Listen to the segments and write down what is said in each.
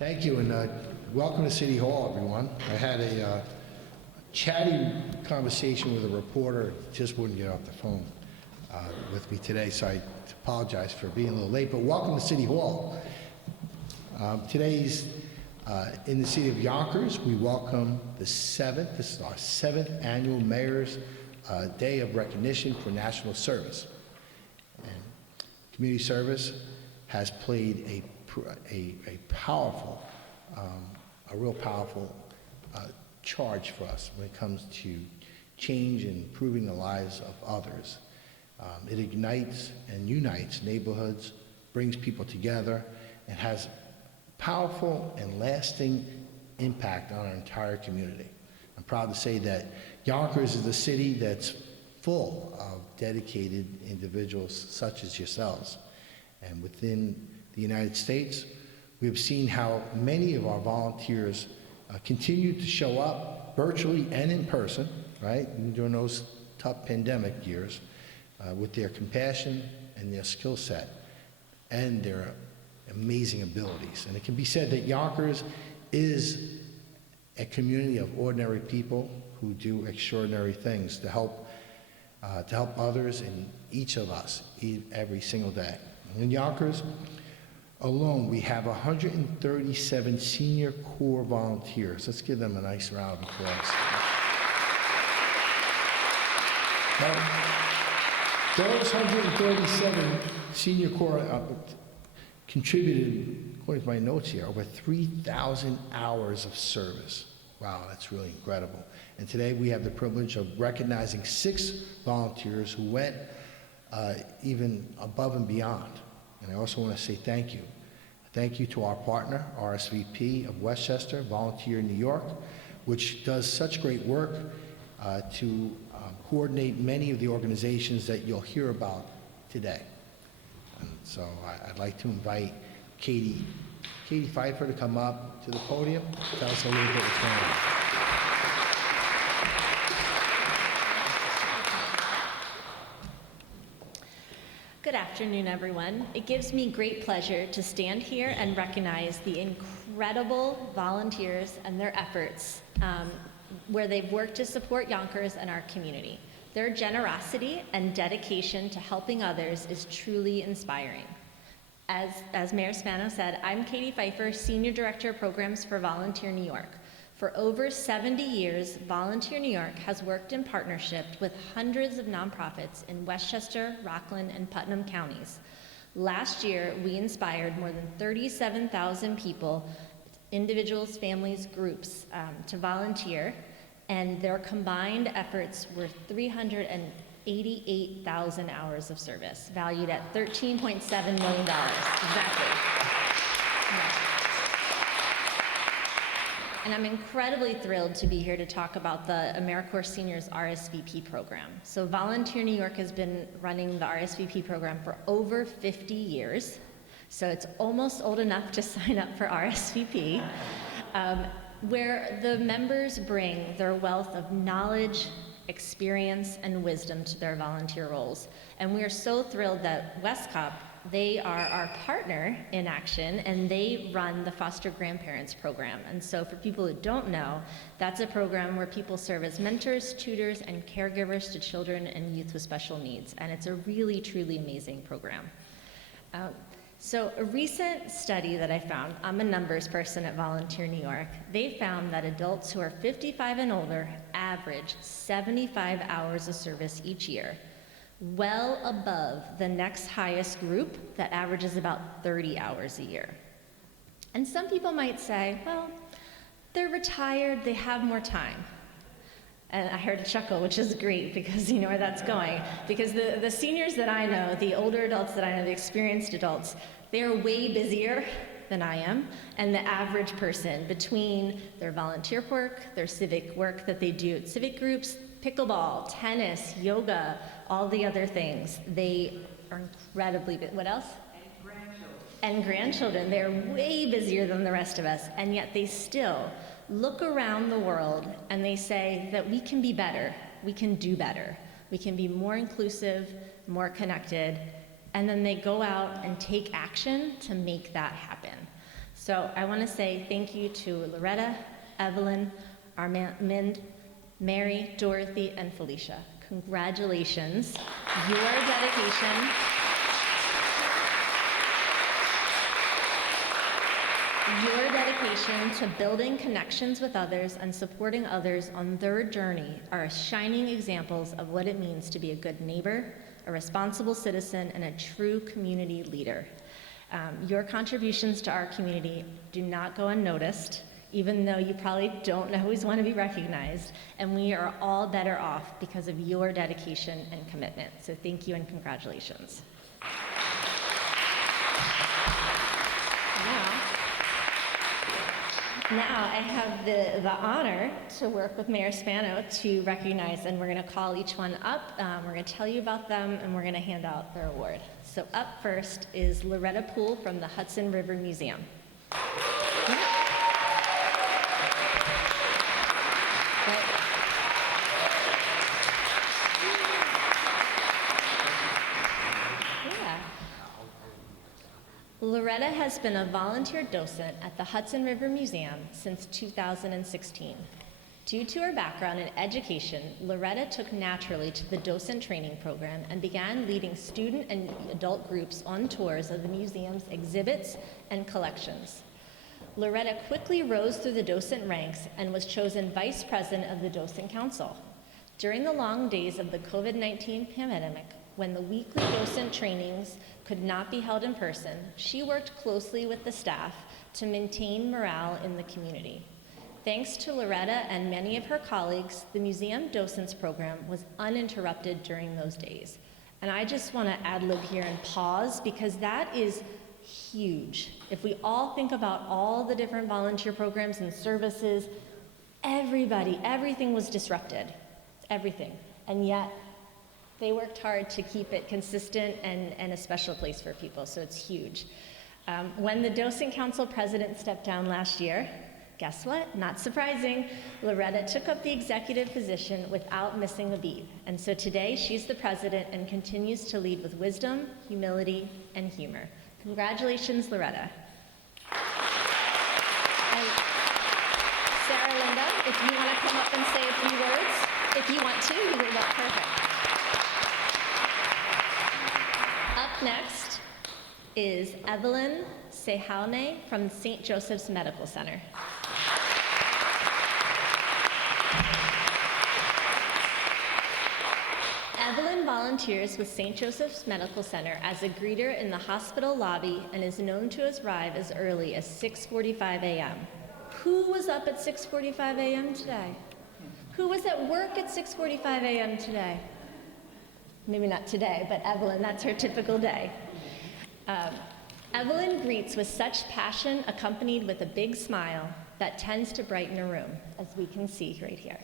Thank you, and welcome to City Hall, everyone. I had a chatty conversation with a reporter, just wouldn't get off the phone with me today, so I apologize for being a little late, but welcome to City Hall. Today's in the city of Yonkers. We welcome this is our 7th annual Mayor's Day of Recognition for National Service. And community service has played a powerful, a real powerful charge for us when it comes to change and improving the lives of others. It ignites and unites neighborhoods, brings people together, and has powerful and lasting impact on our entire community. I'm proud to say that Yonkers is a city that's full of dedicated individuals such as yourselves. And within the United States, we've seen how many of our volunteers continue to show up virtually and in person, right, during those tough pandemic years, with their compassion and their skill set and their amazing abilities. And it can be said that Yonkers is a community of ordinary people who do extraordinary things to help others and each of us every single day. In Yonkers alone, we have 137 senior corps volunteers. Let's give them a nice round of applause. Now, those 137 senior corps contributed, according to my notes here, over 3,000 hours of service. Wow, that's really incredible. And today we have the privilege of recognizing 6 volunteers who went even above and beyond. And I also want to say thank you. Thank you to our partner, RSVP of Westchester, Volunteer New York, which does such great work to coordinate many of the organizations that you'll hear about today. And so I'd like to invite Katie Pfeiffer to come up to the podium, tell us a little bit what's going on. Good afternoon, everyone. It gives me great pleasure to stand here and recognize the incredible volunteers and their efforts where they've worked to support Yonkers and our community. Their generosity and dedication to helping others is truly inspiring. As Mayor Spano said, I'm Katie Pfeiffer, Senior Director of Programs for Volunteer New York. For over 70 years, Volunteer New York has worked in partnership with hundreds of nonprofits in Westchester, Rockland, and Putnam counties. Last year, we inspired more than 37,000 people, individuals, families, groups, to volunteer, and their combined efforts were 388,000 hours of service, valued at $13.7 million. Exactly. Yeah. And I'm incredibly thrilled to be here to talk about the AmeriCorps Seniors RSVP program. So Volunteer New York has been running the RSVP program for over 50 years. So it's almost old enough to sign up for RSVP, where the members bring their wealth of knowledge, experience, and wisdom to their volunteer roles. And we are so thrilled that WestCOP, they are our partner in action, and they run the Foster Grandparents Program. And so for people who don't know, that's a program where people serve as mentors, tutors, and caregivers to children and youth with special needs. And it's a really, truly amazing program. So a recent study that I found, I'm a numbers person at Volunteer New York, they found that adults who are 55 and older average 75 hours of service each year, well above the next highest group that averages about 30 hours a year. And some people might say, well, they're retired, they have more time. And I heard a chuckle, which is great because you know where that's going. Because the seniors that I know, the older adults that I know, the experienced adults, they're way busier than I am. And the average person, between their volunteer work, their civic work that they do at civic groups, pickleball, tennis, yoga, all the other things, they are incredibly busy. What else? And grandchildren. They're way busier than the rest of us, and yet they still look around the world and they say that we can be better, we can do better, we can be more inclusive, more connected, and then they go out and take action to make that happen. So I want to say thank you to Loretta, Evelyn, Armand, Mary, Dorothy, and Felicia. Congratulations. Your dedication to building connections with others and supporting others on their journey are shining examples of what it means to be a good neighbor, a responsible citizen, and a true community leader. Your contributions to our community do not go unnoticed, even though you probably don't always want to be recognized, and we are all better off because of your dedication and commitment. So thank you and congratulations. Now I have the honor to work with Mayor Spano to recognize, and we're going to call each one up. We're going to tell you about them, and we're going to hand out their award. So up first is Loretta Poole from the Hudson River Museum. Loretta has been a volunteer docent at the Hudson River Museum since 2016. Due to her background in education, Loretta took naturally to the docent training program and began leading student and adult groups on tours of the museum's exhibits and collections. Loretta quickly rose through the docent ranks and was chosen vice president of the Docent Council. During the long days of the COVID-19 pandemic, when the weekly docent trainings could not be held in person, she worked closely with the staff to maintain morale in the community. Thanks to Loretta and many of her colleagues, the Museum Docents program was uninterrupted during those days. And I just want to ad-lib here and pause, because that is huge. If we all think about all the different volunteer programs and services, everything was disrupted, everything. And yet, they worked hard to keep it consistent and a special place for people, so it's huge. When the Docent Council president stepped down last year, guess what? Not surprising, Loretta took up the executive position without missing a beat. And so today, she's the president and continues to lead with wisdom, humility, and humor. Congratulations, Loretta. And Sarah Linda, if you want to come up and say a few words, if you want to, you will look perfect. Up next is Evelyn Sehaune from St. Joseph's Medical Center. Evelyn volunteers with St. Joseph's Medical Center as a greeter in the hospital lobby and is known to arrive as early as 6:45 a.m. Who was up at 6:45 a.m. today? Who was at work at 6:45 a.m. today? Maybe not today, but Evelyn, that's her typical day. Evelyn greets with such passion, accompanied with a big smile that tends to brighten a room, as we can see right here.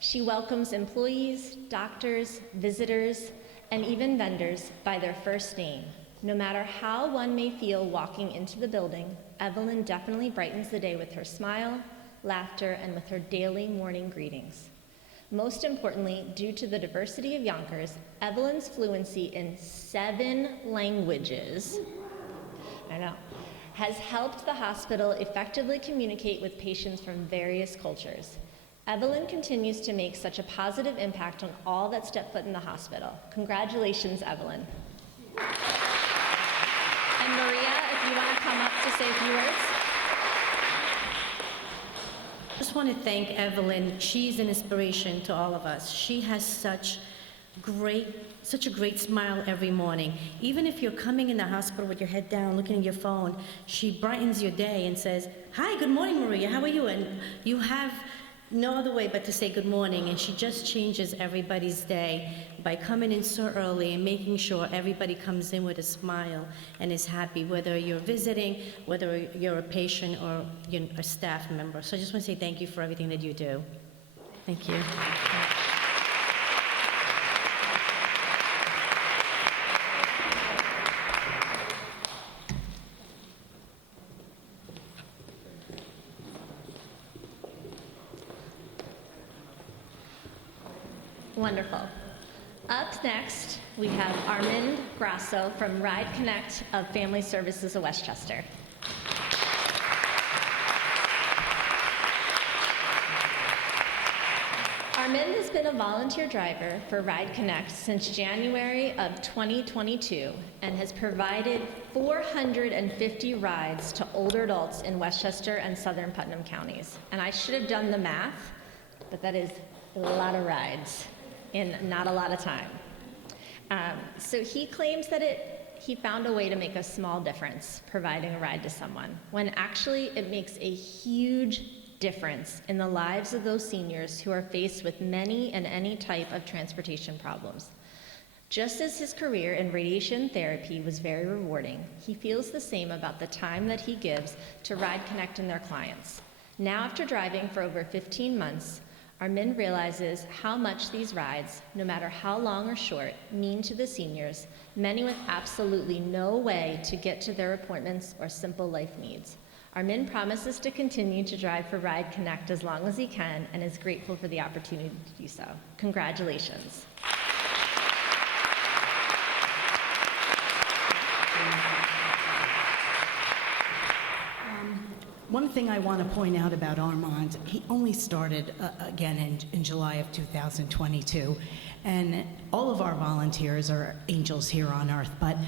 She welcomes employees, doctors, visitors, and even vendors by their first name. No matter how one may feel walking into the building, Evelyn definitely brightens the day with her smile, laughter, and with her daily morning greetings. Most importantly, due to the diversity of Yonkers, Evelyn's fluency in 7 languages, has helped the hospital effectively communicate with patients from various cultures. Evelyn continues to make such a positive impact on all that step foot in the hospital. Congratulations, Evelyn. And Maria, if you want to come up to say a few words. I just want to thank Evelyn. She's an inspiration to all of us. She has such a great smile every morning. Even if you're coming in the hospital with your head down, looking at your phone, she brightens your day and says, "Hi, good morning, Maria, how are you?" And you have no other way but to say good morning, and she just changes everybody's day by coming in so early and making sure everybody comes in with a smile and is happy, whether you're visiting, whether you're a patient or you're a staff member. So I just want to say thank you for everything that you do. Thank you. Wonderful. Up next, we have Armand Grasso from Ride Connect of Family Services of Westchester. been a volunteer driver for Ride Connect since January of 2022 and has provided 450 rides to older adults in Westchester and Southern Putnam counties. And I should have done the math, but that is a lot of rides in not a lot of time. So he claims that he found a way to make a small difference providing a ride to someone, when actually it makes a huge difference in the lives of those seniors who are faced with many and any type of transportation problems. Just as his career in radiation therapy was very rewarding, he feels the same about the time that he gives to Ride Connect and their clients. Now, after driving for over 15 months, Armin realizes how much these rides, no matter how long or short, mean to the seniors, many with absolutely no way to get to their appointments or simple life needs. Armin promises to continue to drive for Ride Connect as long as he can and is grateful for the opportunity to do so. Congratulations. One thing I want to point out about Armand, he only started again in July of 2022, and all of our volunteers are angels here on earth, but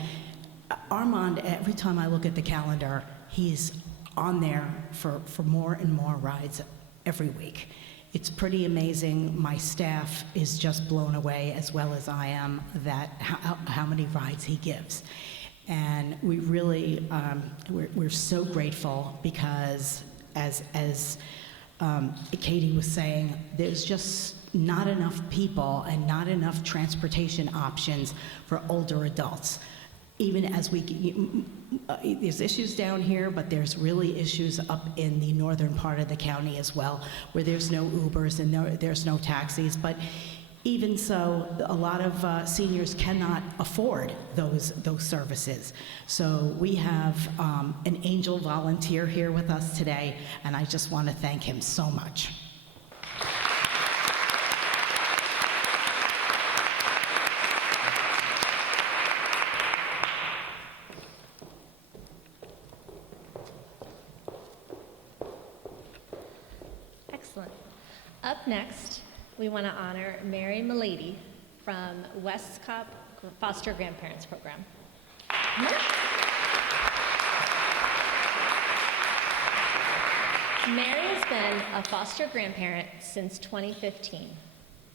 Armand, every time I look at the calendar, he's on there for more and more rides every week. It's pretty amazing. My staff is just blown away, as well as I am, that how many rides he gives. And we really, we're so grateful because, as Katie was saying, there's just not enough people and not enough transportation options for older adults. Even as there's issues down here, but there's really issues up in the northern part of the county as well, where there's no Ubers and there's no taxis. But even so, a lot of seniors cannot afford those services. So we have an angel volunteer here with us today, and I just want to thank him so much. Excellent. Up next, we want to honor Mary Milady from Westcott Foster Grandparents Program. Mary has been a foster grandparent since 2015.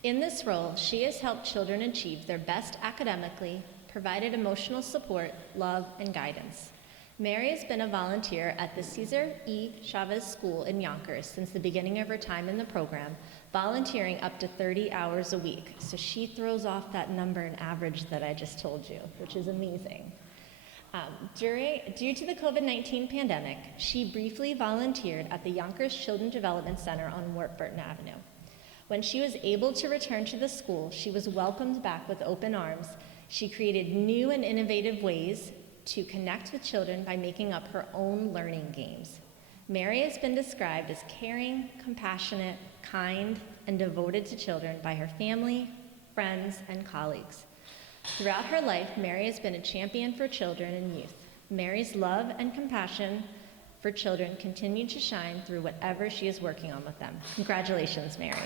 In this role, she has helped children achieve their best academically, provided emotional support, love, and guidance. Mary has been a volunteer at the Cesar E. Chavez School in Yonkers since the beginning of her time in the program, volunteering up to 30 hours a week. So she throws off that number and average that I just told you, which is amazing. Due to the COVID-19 pandemic, she briefly volunteered at the Yonkers Children Development Center on Wartburton Avenue. When she was able to return to the school, she was welcomed back with open arms. She created new and innovative ways to connect with children by making up her own learning games. Mary has been described as caring, compassionate, kind, and devoted to children by her family, friends, and colleagues. Throughout her life, Mary has been a champion for children and youth. Mary's love and compassion for children continue to shine through whatever she is working on with them. Congratulations, Mary.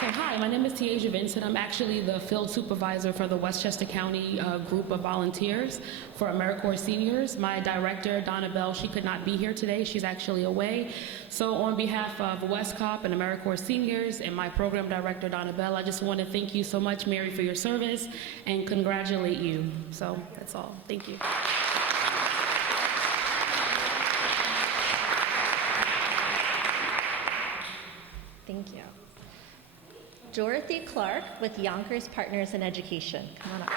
So hi, my name is Tiaja Vincent. I'm actually the field supervisor for the Westchester County group of volunteers for AmeriCorps Seniors. My director, Donna Bell, she could not be here today. She's actually away. So on behalf of Westcott and AmeriCorps Seniors and my program director, Donna Bell, I just want to thank you so much, Mary, for your service and congratulate you. So that's all. Thank you. Thank you. Dorothy Clark with Yonkers Partners in Education. Come on up.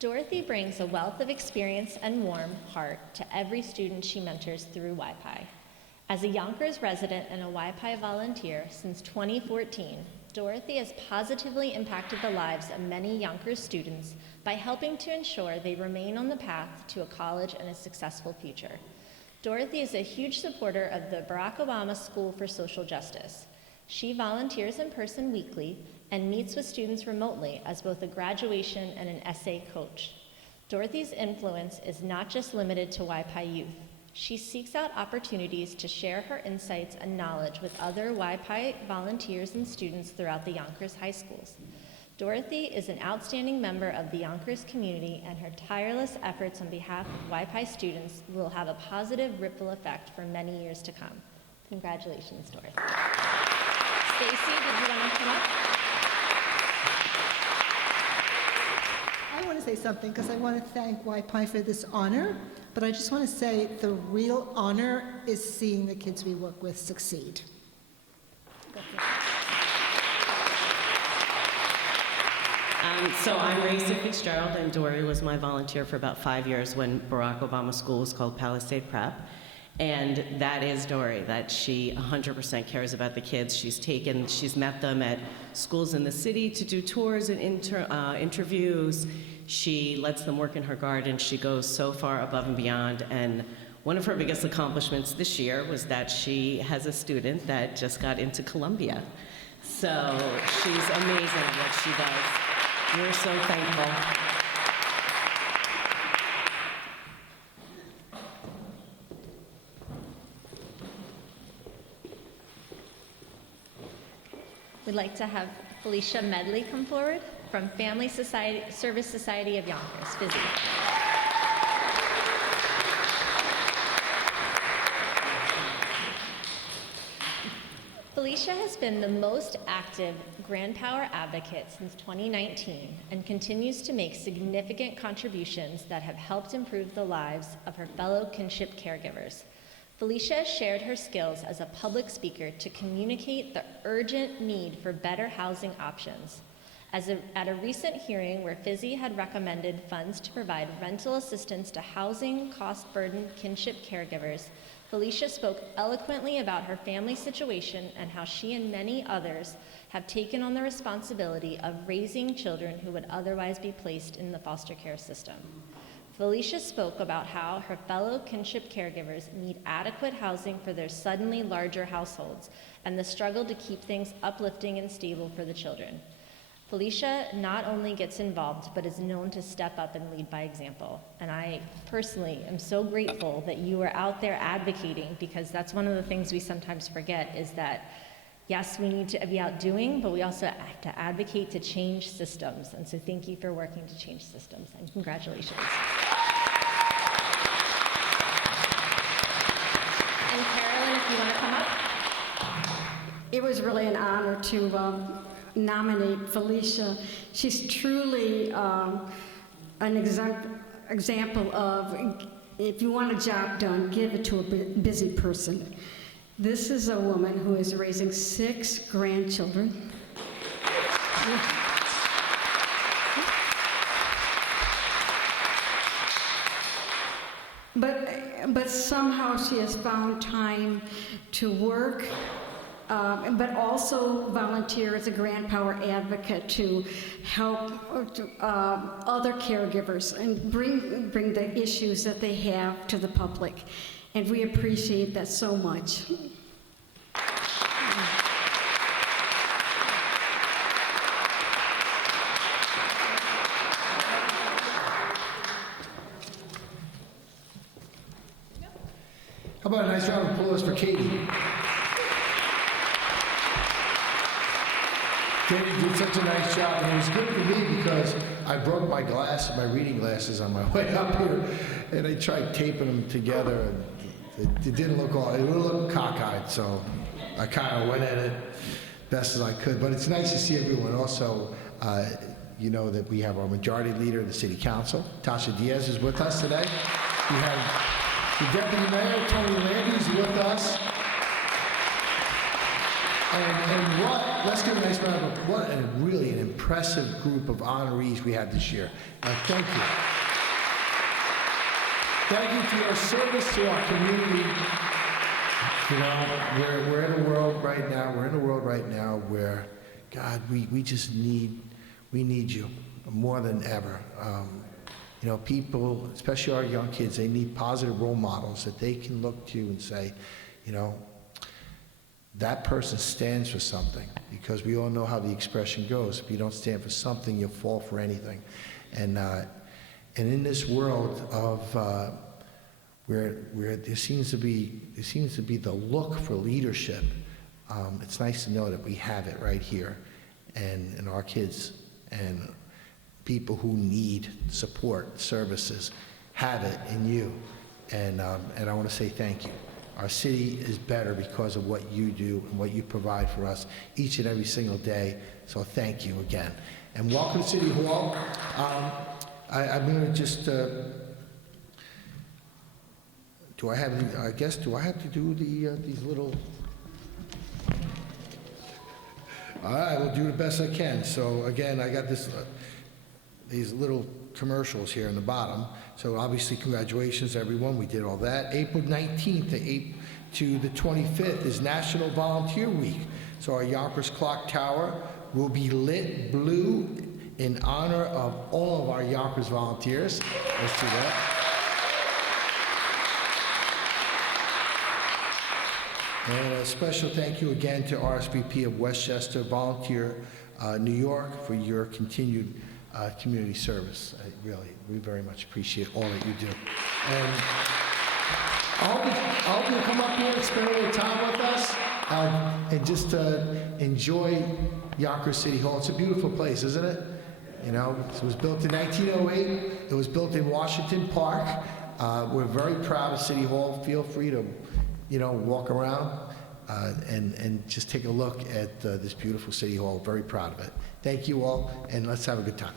Dorothy brings a wealth of experience and warm heart to every student she mentors through YPI. As a Yonkers resident and a YPI volunteer since 2014, Dorothy has positively impacted the lives of many Yonkers students by helping to ensure they remain on the path to a college and a successful future. Dorothy is a huge supporter of the Barack Obama School for Social Justice. She volunteers in person weekly and meets with students remotely as both a graduation and an essay coach. Dorothy's influence is not just limited to YPI youth. She seeks out opportunities to share her insights and knowledge with other YPI volunteers and students throughout the Yonkers high schools. Dorothy is an outstanding member of the Yonkers community, and her tireless efforts on behalf of YPI students will have a positive ripple effect for many years to come. Congratulations, Dorothy. Stacy, did you want to come up? I want to say something because I want to thank YPI for this honor, but I just want to say the real honor is seeing the kids we work with succeed. So I'm Raisa Fitzgerald, and Dory was my volunteer for about 5 years when Barack Obama School was called Palisade Prep. And that is Dory, that she 100% cares about the kids. She's met them at schools in the city to do tours and interviews. She lets them work in her garden. She goes so far above and beyond. And one of her biggest accomplishments this year was that she has a student that just got into Columbia. So she's amazing at what she does. We're so thankful. We'd like to have Felicia Medley come forward from Family Service Society of Yonkers, FISI. Felicia has been the most active Grand Power advocate since 2019 and continues to make significant contributions that have helped improve the lives of her fellow kinship caregivers. Felicia has shared her skills as a public speaker to communicate the urgent need for better housing options. At a recent hearing where FISI had recommended funds to provide rental assistance to housing cost-burdened kinship caregivers, Felicia spoke eloquently about her family situation and how she and many others have taken on the responsibility of raising children who would otherwise be placed in the foster care system. Felicia spoke about how her fellow kinship caregivers need adequate housing for their suddenly larger households and the struggle to keep things uplifting and stable for the children. Felicia not only gets involved, but is known to step up and lead by example. And I personally am so grateful that you are out there advocating, because that's one of the things we sometimes forget is that, yes, we need to be out doing, but we also have to advocate to change systems. And so thank you for working to change systems, and congratulations. And Carolyn, if you want to come up. It was really an honor to nominate Felicia. She's truly an example of, if you want a job done, give it to a busy person. This is a woman who is raising 6 grandchildren. But somehow she has found time to work, but also volunteer as a Grand Power advocate to help other caregivers and bring the issues that they have to the public. And we appreciate that so much. How about a nice round of applause for Katie? Katie did such a nice job, and it was good for me because I broke my reading glasses on my way up here, and I tried taping them together, and it didn't look cockeyed, so I kind of went at it best as I could. But it's nice to see everyone. Also, you know that we have our majority leader of the City Council, Tasha Diaz, is with us today. We have the Deputy Mayor, Tony Landy's with us. And let's give a nice round of applause. What really an impressive group of honorees we had this year. Thank you. Thank you for your service to our community. You know, we're in a world right now where, God, we just need you more than ever. You know, people, especially our young kids, they need positive role models that they can look to and say, you know, that person stands for something, because we all know how the expression goes. If you don't stand for something, you'll fall for anything. And in this world of where there seems to be the look for leadership, it's nice to know that we have it right here, and our kids and people who need support services have it in you. And I want to say thank you. Our city is better because of what you do and what you provide for us each and every single day. So thank you again. And welcome to City Hall. I'm going to just, do I have to do these little, all right, we'll do the best I can. So again, I got these little commercials here in the bottom. So obviously, congratulations, everyone. We did all that. April 19th to the 25th is National Volunteer Week. So our Yonkers Clock Tower will be lit blue in honor of all of our Yonkers volunteers. Let's do that. And a special thank you again to RSVP of Westchester Volunteer New York for your continued community service. We very much appreciate all that you do. And I hope you'll come up here and spend a little time with us and just enjoy Yonkers City Hall. It's a beautiful place, isn't it? You know, it was built in 1908. It was built in Washington Park. We're very proud of City Hall. Feel free to, walk around and just take a look at this beautiful City Hall. Very proud of it. Thank you all, and let's have a good time.